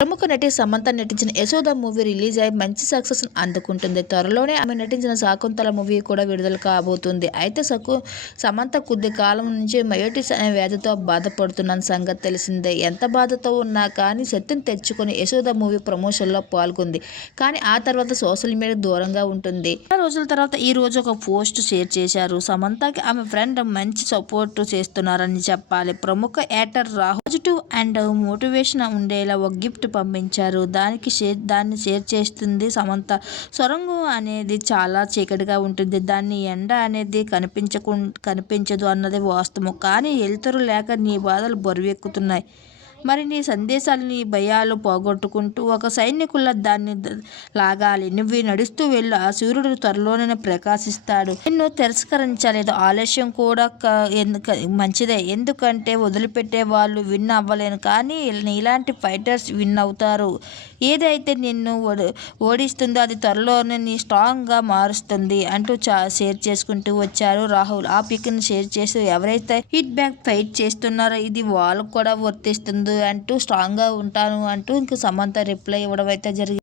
ప్రముఖ నటి సమంత నటించిన యశోద మూవీ రిలీజ్ అయి మంచి సక్సెస్ అందుకుంటుంది. త్వరలోనే ఆమె నటించిన శాకుంతల మూవీ కూడా విడుదల కాబోతుంది. అయితే సకు సమంత కొద్ది కాలం నుంచి మయోటిస్ అనే వ్యాధితో బాధపడుతున్న సంగతి తెలిసిందే. ఎంత బాధతో ఉన్నా కానీ శక్తిని తెచ్చుకొని యశోద మూవీ ప్రమోషన్లో పాల్గొంది. కానీ ఆ తర్వాత సోషల్ మీడియా దూరంగా ఉంటుంది. చాలా రోజుల తర్వాత ఈ రోజు ఒక పోస్ట్ షేర్ చేశారు. సమంతకి ఆమె ఫ్రెండ్ మంచి సపోర్ట్ చేస్తున్నారని చెప్పాలి. ప్రముఖ actor Rahul positive and motivation ఉండేలా ఒక గిఫ్ట్ పంపించారు. దానికి షేర్ దాన్ని షేర్ చేస్తుంది సమంత. సొరంగం అనేది చాలా చీకటిగా ఉంటుంది. దాన్ని ఎండ అనేది కనిపించకు కనిపించదు అన్నది వాస్తవం. కానీ ఎలుతురు లేక నీ బాధలు బరువెక్కుతున్నాయి. మరి నీ సందేశాలు నీ భయాలు పోగొట్టుకుంటూ ఒక సైనికుల దాన్ని లాగాలి. నువ్వు నడుస్తూ వెళ్ళు. ఆ సూర్యుడు త్వరలోనే ప్రకాశిస్తాడు. నిన్ను తిరస్కరించలేదు. ఆలస్యం కూడా క- ఎందుక మంచిదే. ఎందుకంటే వదిలిపెట్టే వాళ్ళు విన్ అవ్వలేను. కానీ నీలాంటి ఫైటర్స్ విన్ అవుతారు. ఏదైతే నిన్ను ఓడి ఓడిస్తుందో అది త్వరలోనే నీ స్ట్రాంగ్గా మారుస్తుంది అంటూ చా షేర్ చేసుకుంటూ వచ్చారు రాహుల్. ఆ పిక్ని షేర్ చేస్తూ ఎవరైతే హిట్ బ్యాక్ ఫైట్ చేస్తున్నారో ఇది వాళ్ళకు కూడా వర్తిస్తుంది. అంటూ స్ట్రాంగ్గా ఉంటాను అంటూ ఇంక సమంత రిప్లై ఇవ్వడం అయితే జరిగింది